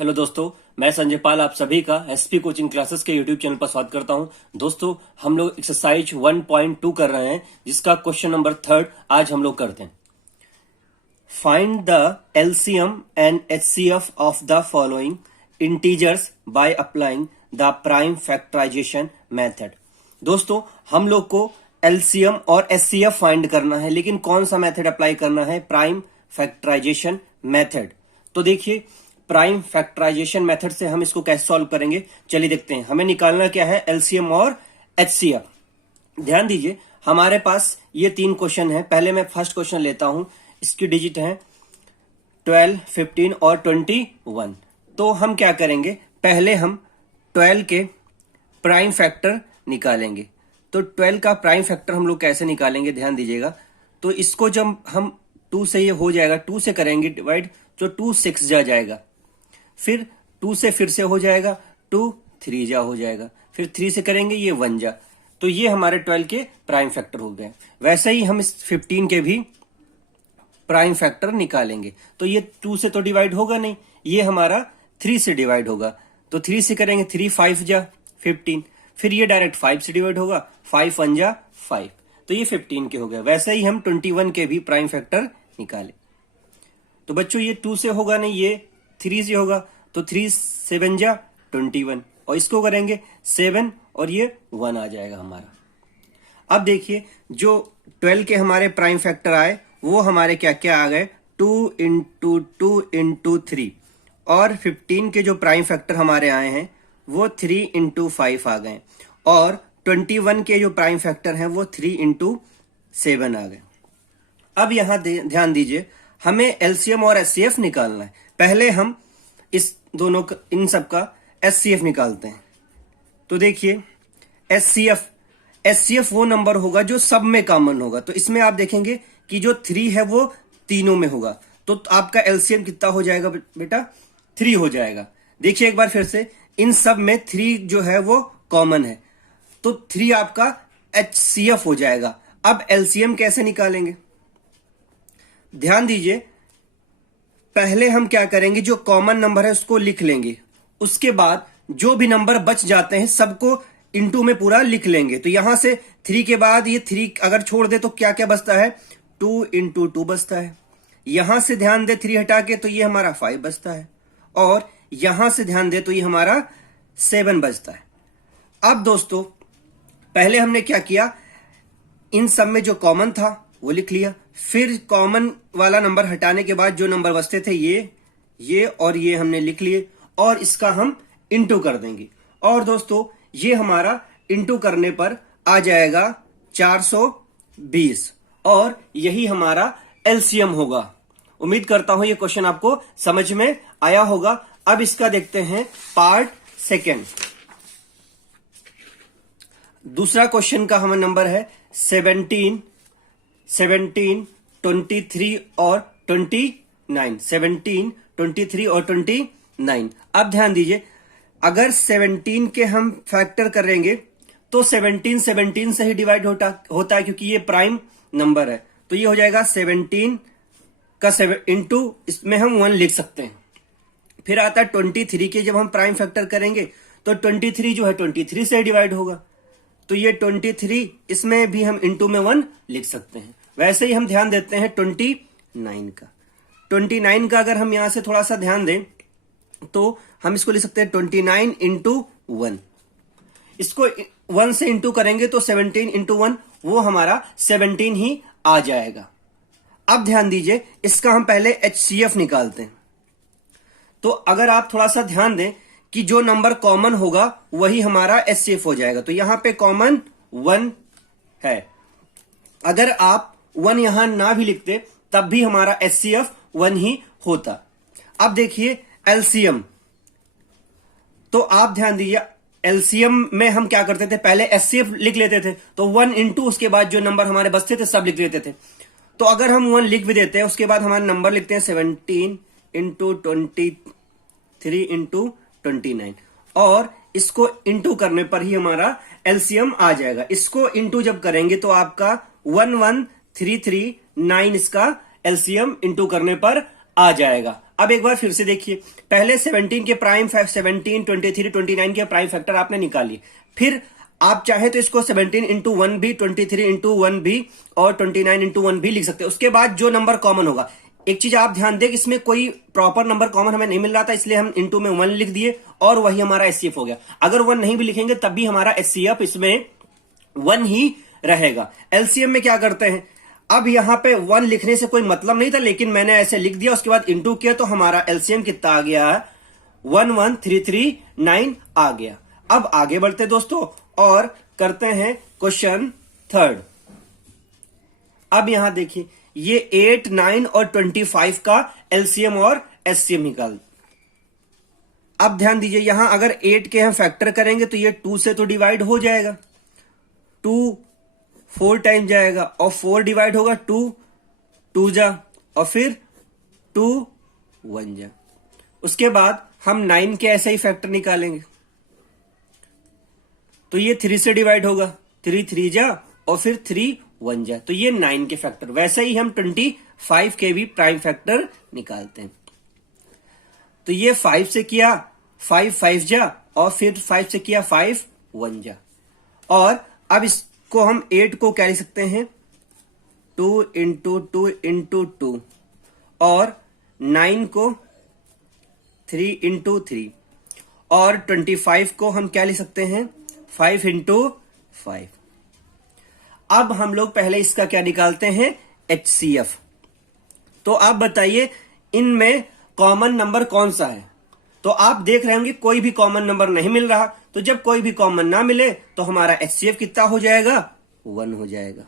Hello दोस्तों, मैं संजय पाल आप सभी का एसपी कोचिंग क्लासेस के यूट्यूब चैनल पर स्वागत करता हूं। दोस्तों, हम लोग एक्सरसाइज 1.2 कर रहे हैं, जिसका क्वेश्चन नंबर 3 आज हम लोग करते हैं। Find the LCM and HCF of the following integers by applying the prime factorisation method. दोस्तों, हम लोग को एलसीएम और एचसीएफ फाइंड करना है, लेकिन कौन सा मेथड अप्लाई करना है? Prime factorisation method. तो देखिए, प्राइम फैक्टराइजेशन मेथड से हम इसको कैसे सॉल्व करेंगे, चलिए देखते हैं। हमें निकालना क्या है? एलसीएम और एचसीएफ। ध्यान दीजिए, हमारे पास ये 3 क्वेश्चन है। पहले मैं फर्स्ट क्वेश्चन लेता हूं। इसकी डिजिट है 12, 15 और 21। तो हम क्या करेंगे? पहले हम 12 के प्राइम फैक्टर निकालेंगे। तो 12 का प्राइम फैक्टर हम लोग कैसे निकालेंगे, ध्यान दीजिएगा। तो इसको जब हम 2 से ये हो जाएगा, 2 से करेंगे डिवाइड, तो 2 6 जा जाएगा। फिर 2 से फिर से हो जाएगा, 2 3 जा हो जाएगा। फिर 3 से करेंगे, ये 1 जा। तो ये हमारे 12 के प्राइम फैक्टर हो गए। वैसे ही हम इस 15 के भी प्राइम फैक्टर निकालेंगे। तो ये 2 से तो डिवाइड होगा नहीं, ये हमारा 3 से डिवाइड होगा। तो 3 से करेंगे, 3 5 जा 15। फिर ये डायरेक्ट 5 से डिवाइड होगा, 5 1 जा 5। तो ये 15 के हो गए। वैसे ही हम 21 के भी प्राइम फैक्टर निकाले। तो बच्चों, ये 2 से होगा नहीं, ये 3 से होगा। तो 3 7 जा 21, और इसको करेंगे 7 और ये 1 आ जाएगा हमारा। अब देखिए, जो 12 के हमारे प्राइम फैक्टर आए वो हमारे क्या क्या आ गए? 2 इंटू 2 इंटू 3। और 15 के जो प्राइम फैक्टर हमारे आए हैं वो 3 इंटू 5 आ गए। और 21 के जो प्राइम फैक्टर हैं वो 3 इंटू 7 आ गए। अब यहां ध्यान दीजिए, हमें एलसीएम और एचसीएफ निकालना है। पहले हम इस दोनों इन सब का एचसीएफ निकालते हैं। तो देखिए, एचसीएफ वो नंबर होगा जो सब में कॉमन होगा। तो इसमें आप देखेंगे कि जो 3 है वो तीनों में होगा। तो आपका एलसीएम कितना हो जाएगा बेटा? 3 हो जाएगा। देखिए एक बार फिर से, इन सब में 3 जो है वो कॉमन है, तो 3 आपका एचसीएफ हो जाएगा। अब एलसीएम कैसे निकालेंगे? ध्यान दीजिए, पहले हम क्या करेंगे, जो कॉमन नंबर है उसको लिख लेंगे। उसके बाद जो भी नंबर बच जाते हैं सबको इनटू में पूरा लिख लेंगे। तो यहां से 3 के बाद ये 3 अगर छोड़ दे तो क्या क्या बचता है? 2 इंटू 2 बचता है। यहां से ध्यान दे 3 हटा के, तो ये हमारा 5 बचता है। और यहां से ध्यान दे तो ये हमारा 7 बचता है। अब दोस्तों, पहले हमने क्या किया, इन सब में जो कॉमन था वो लिख लिया। फिर कॉमन वाला नंबर हटाने के बाद जो नंबर बचते थे ये और ये हमने लिख लिए, और इसका हम इंटू कर देंगे। और दोस्तों, ये हमारा इंटू करने पर आ जाएगा 420, और यही हमारा एलसीएम होगा। उम्मीद करता हूं ये क्वेश्चन आपको समझ में आया होगा। अब इसका देखते हैं पार्ट सेकेंड। दूसरा क्वेश्चन का हमें नंबर है 17, 23 और 29। 17, 23 और 29। अब ध्यान दीजिए, अगर 17 के हम फैक्टर करेंगे तो 17 से ही डिवाइड होता है, क्योंकि ये प्राइम नंबर है। तो ये हो जाएगा 17 का 7 इंटू, इसमें हम 1 लिख सकते हैं। फिर आता है 23 के, जब हम प्राइम फैक्टर करेंगे तो 23 जो है 23 से डिवाइड होगा। तो ये 23, इसमें भी हम इंटू में 1 लिख सकते हैं। वैसे ही हम ध्यान देते हैं 29 का। 29 का अगर हम यहां से थोड़ा सा ध्यान दें तो हम इसको लिख सकते हैं 29 इंटू 1। इसको 1 से इंटू करेंगे तो 17 इंटू 1 वो हमारा 17 ही आ जाएगा। अब ध्यान दीजिए, इसका हम पहले एचसीएफ निकालते हैं। तो अगर आप थोड़ा सा ध्यान दें कि जो नंबर कॉमन होगा वही हमारा एचसीएफ हो जाएगा। तो यहां पे कॉमन 1 है। अगर आप 1 यहां ना भी लिखते तब भी हमारा एचसीएफ 1 ही होता। अब देखिए एलसीएम। तो आप ध्यान दीजिए, एलसीएम में हम क्या करते थे, पहले एचसीएफ लिख लेते थे। तो 1 इंटू, उसके बाद जो नंबर हमारे बचते थे सब लिख लेते थे। तो अगर हम 1 लिख भी देते हैं, उसके बाद हमारा नंबर लिखते हैं 17 इंटू 23 इंटू 29, और इसको इंटू करने पर ही हमारा एलसीएम आ जाएगा। इसको इंटू जब करेंगे तो आपका 1133 9 इसका एलसीएम इंटू करने पर आ जाएगा। अब एक बार फिर से देखिए, पहले 17 के प्राइम 17, 23, 29 के प्राइम फैक्टर आपने निकाली, फिर आप चाहे तो इसको 17 इंटू 1 भी, 23 इंटू 1 भी और 29 इंटू 1 भी लिख सकते हैं। उसके बाद जो नंबर कॉमन होगा, एक चीज आप ध्यान दें कि इसमें कोई प्रॉपर नंबर कॉमन हमें नहीं मिल रहा था, इसलिए हम इंटू में 1 लिख दिए और वही हमारा एचसीएफ हो गया। अगर 1 नहीं भी लिखेंगे तब भी हमारा एचसीएफ इसमें 1 ही रहेगा। एलसीएम में क्या करते हैं, अब यहां पे 1 लिखने से कोई मतलब नहीं था, लेकिन मैंने ऐसे लिख दिया, उसके बाद इंटू किया तो हमारा एलसीएम कितना आ गया, 11339 आ गया। अब आगे बढ़ते दोस्तों और करते हैं क्वेश्चन थर्ड। अब यहां देखिए, ये 8, 9 और 25 का एलसीएम और एचसीएम निकाल। अब ध्यान दीजिए, यहां अगर 8 के हम फैक्टर करेंगे तो ये 2 से तो डिवाइड हो जाएगा, 2 4 टाइम जाएगा और 4 डिवाइड होगा 2 2 जा और फिर 2 1 जा। उसके बाद हम 9 के ऐसे ही फैक्टर निकालेंगे तो ये 3 से डिवाइड होगा, 3 3 जा और फिर 3 1 जा, तो ये 9 के फैक्टर। वैसे ही हम 25 के भी प्राइम फैक्टर निकालते हैं। तो ये 5 से किया 5 5 जा और फिर 5 से किया 5 1 जा। और अब इसको हम 8 को क्या लिख सकते हैं, 2 इंटू 2 इंटू 2 और 9 को 3 इंटू 3 और 25 को हम क्या लिख सकते हैं, 5 इंटू 5। अब हम लोग पहले इसका क्या निकालते हैं, एचसीएफ। तो आप बताइए इनमें कॉमन नंबर कौन सा है। तो आप देख रहे होंगे कोई भी कॉमन नंबर नहीं मिल रहा, तो जब कोई भी कॉमन ना मिले तो हमारा एचसीएफ कितना हो जाएगा, 1 हो जाएगा।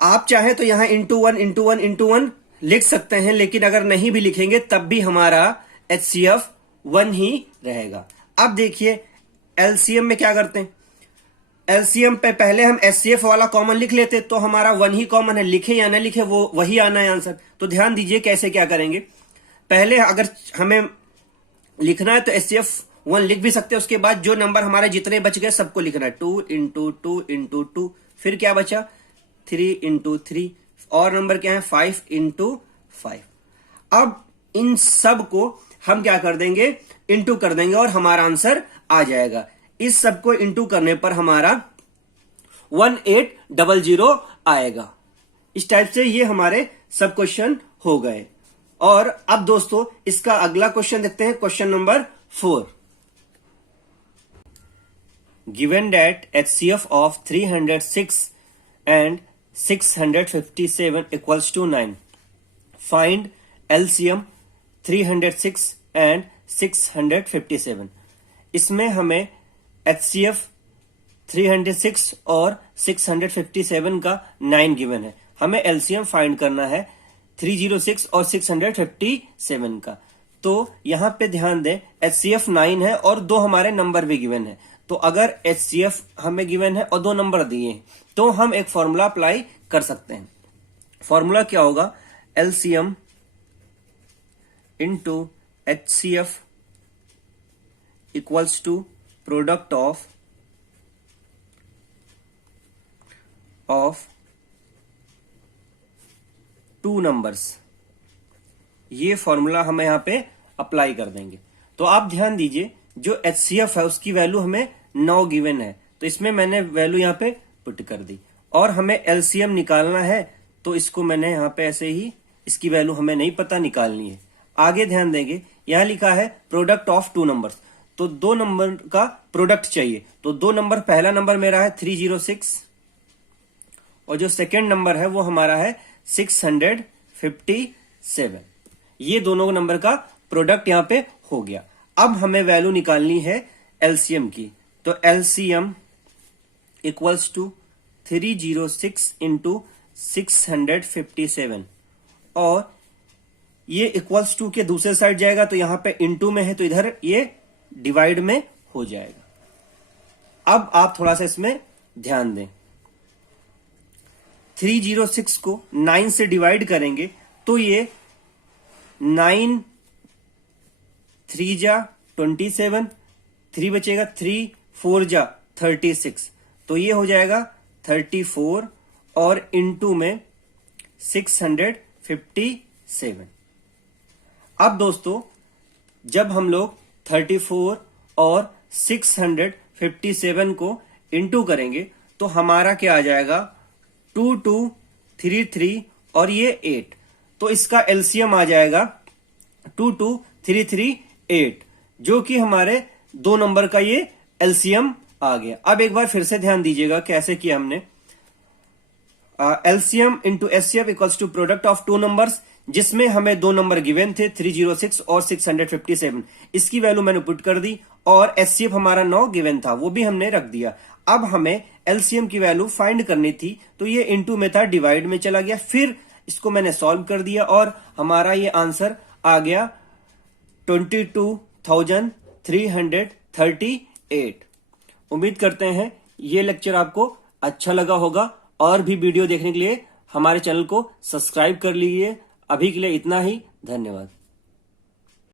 आप चाहे तो यहां इंटू 1 इंटू 1 इंटू 1 लिख सकते हैं, लेकिन अगर नहीं भी लिखेंगे तब भी हमारा एचसीएफ 1 ही रहेगा। अब देखिए एलसीएम में क्या करते हैं, एलसीएम पे पहले हम एचसीएफ वाला कॉमन लिख लेते तो हमारा 1 ही कॉमन है, लिखे या ना लिखे वो वही आना है आंसर। तो ध्यान दीजिए कैसे क्या करेंगे, पहले अगर हमें लिखना है तो एचसीएफ 1 लिख भी सकते हैं, उसके बाद जो नंबर हमारे जितने बच गए सबको लिखना है, 2 इंटू 2 इंटू 2, फिर क्या बचा 3 इंटू 3 और नंबर क्या है 5 इंटू 5। अब इन सब को हम क्या कर देंगे, इंटू कर देंगे और हमारा आंसर आ जाएगा। इस सब को इंटू करने पर हमारा 1800 आएगा। इस टाइप से ये हमारे सब क्वेश्चन हो गए। और अब दोस्तों इसका अगला क्वेश्चन देखते हैं, question number 4। Given that HCF of 306 and 657 equals to 9, find LCM 306 and 657। इसमें हमें HCF 306 और 657 का 9 गिवन है, हमें LCM फाइंड करना है 306 और 657 का। तो यहां पे ध्यान दें HCF 9 है और 2 हमारे नंबर भी गिवन है। तो अगर HCF हमें गिवन है और 2 नंबर दिए हैं तो हम एक फॉर्मूला अप्लाई कर सकते हैं। फॉर्मूला क्या होगा, LCM into HCF equals to product of two numbers. ये फॉर्मूला हम यहां पे अप्लाई कर देंगे। तो आप ध्यान दीजिए जो HCF है उसकी वैल्यू हमें 9 गिवन है, तो इसमें मैंने वैल्यू यहां पे पुट कर दी। और हमें LCM निकालना है तो इसको मैंने यहां पे ऐसे ही, इसकी वैल्यू हमें नहीं पता, निकालनी है। आगे ध्यान देंगे यहां लिखा है प्रोडक्ट ऑफ 2 नंबर्स, तो 2 नंबर का प्रोडक्ट चाहिए। तो 2 नंबर, पहला नंबर मेरा है 306 और जो सेकेंड नंबर है वो हमारा है 657। ये दोनों नंबर का प्रोडक्ट यहां पे हो गया। अब हमें वैल्यू निकालनी है LCM की, तो LCM इक्वल्स टू 306 इंटू 657 और ये इक्वल्स टू के दूसरे साइड जाएगा तो यहां पे इंटू में है तो इधर ये डिवाइड में हो जाएगा। अब आप थोड़ा सा इसमें ध्यान दें, 306 को 9 से डिवाइड करेंगे तो ये 9 3 जा 27, 3 बचेगा, 3 4 जा 36, तो ये हो जाएगा 34 और इंटू में 657। अब दोस्तों जब हम लोग 34 और 657 को इंटू करेंगे तो हमारा क्या आ जाएगा 2233 और ये 8, तो इसका एलसीएम आ जाएगा 22338, जो कि हमारे दो नंबर का ये एलसीएम आ गया। अब एक बार फिर से ध्यान दीजिएगा कैसे किया हमने। LCM into HCF equals to product of two numbers, जिसमें हमें दो नंबर गिवन थे 306 और 657। इसकी वैल्यू मैंने पुट कर दी और एचसीएफ हमारा 9 गिवन था, वो भी हमने रख दिया। अब हमें एलसीएम की वैल्यू फाइंड करनी थी, तो ये इनटू में था, डिवाइड में चला गया, फिर इसको मैंने सॉल्व कर दिया और हमारा ये आंसर आ गया 22,338। उम्मीद करते हैं ये लेक्चर आपको अच्छा लगा होगा, और भी वीडियो देखने के लिए हमारे चैनल को सब्सक्राइब कर लीजिए। अभी के लिए इतना ही, धन्यवाद।